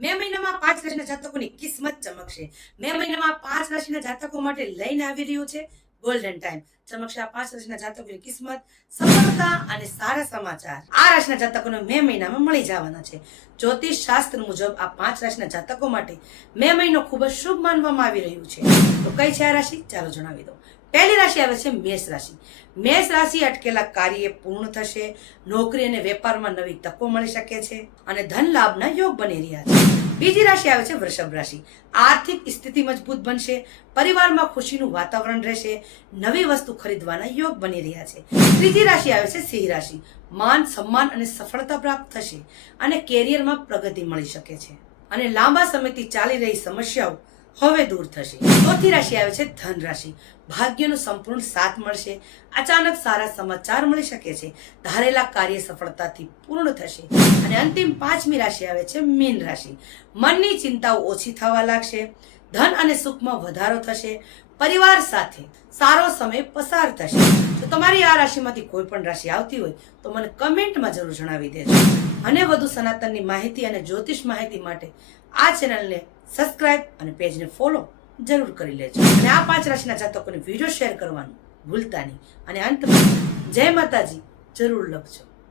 મે મહિનામાં 5 રાશિના જાતકોની કિસ્મત ચમકશે. મે મહિનામાં 5 રાશિના જાતકો માટે લઈને આવી રહ્યું છે ગોલ્ડન ટાઈમ. ચમકશે આ 5 રાશિના જાતકોની કિસ્મત, સફળતા અને સારા સમાચાર આ રાશિના જાતકોને મે મહિનામાં મળી જવાના છે. જ્યોતિષ શાસ્ત્ર મુજબ આ 5 રાશિના જાતકો માટે મે મહિનો ખૂબ જ શુભ માનવામાં આવી રહ્યું છે. તો કઈ છે આ રાશિ? ચાલો જણાવી દઉં. પહેલી રાશિ આવે છે મેષ રાશિ. મેષ રાશિ અટકેલા કાર્ય પૂર્ણ થશે. નોકરી અને વેપારમાં નવી તકો મળી શકે છે અને ધન લાભના યોગ બની રહ્યા છે. બીજી રાશિ આવે છે વૃષભ રાશિ. આર્થિક સ્થિતિ મજબૂત બનશે. પરિવારમાં ખુશીનું વાતાવરણ રહેશે. નવી વસ્તુ ખરીદવાના યોગ બની રહ્યા છે. ત્રીજી રાશિ આવે છે સિંહ રાશિ. માન સન્માન અને સફળતા પ્રાપ્ત થશે અને કેરિયરમાં પ્રગતિ મળી શકે છે અને લાંબા સમયથી ચાલી રહી સમસ્યાઓ હવે દૂર થશે. ચોથી રાશિ આવે છે ધન રાશિ. ભાગ્યનો સંપૂર્ણ સાથ મળશે. અચાનક સારા સમાચાર મળી શકે છે. ધારેલા કાર્ય સફળતાથી પૂર્ણ થશે. અને અંતિમ પાંચમી રાશિ આવે છે મીન રાશિ. મનની ચિંતાઓ ઓછી થવા લાગશે. ધન અને સુખમાં વધારો થશે. પરિવાર સાથે સારો સમય પસાર થશે. જો તમારી આ રાશિમાંથી કોઈ પણ રાશિ આવતી હોય તો મને કમેન્ટમાં જરૂર જણાવી દેજો. અને વધુ સનાતનની માહિતી અને જ્યોતિષ માહિતી માટે આ ચેનલને સબસ્ક્રાઇબ અને પેજને ફોલો જરૂર કરી લેજો. અને આ 5 રાશિના જાતકોને વિડીયો શેર કરવાનું ભૂલતા નહીં. અને અંતમાં જય માતાજી જરૂર લખજો.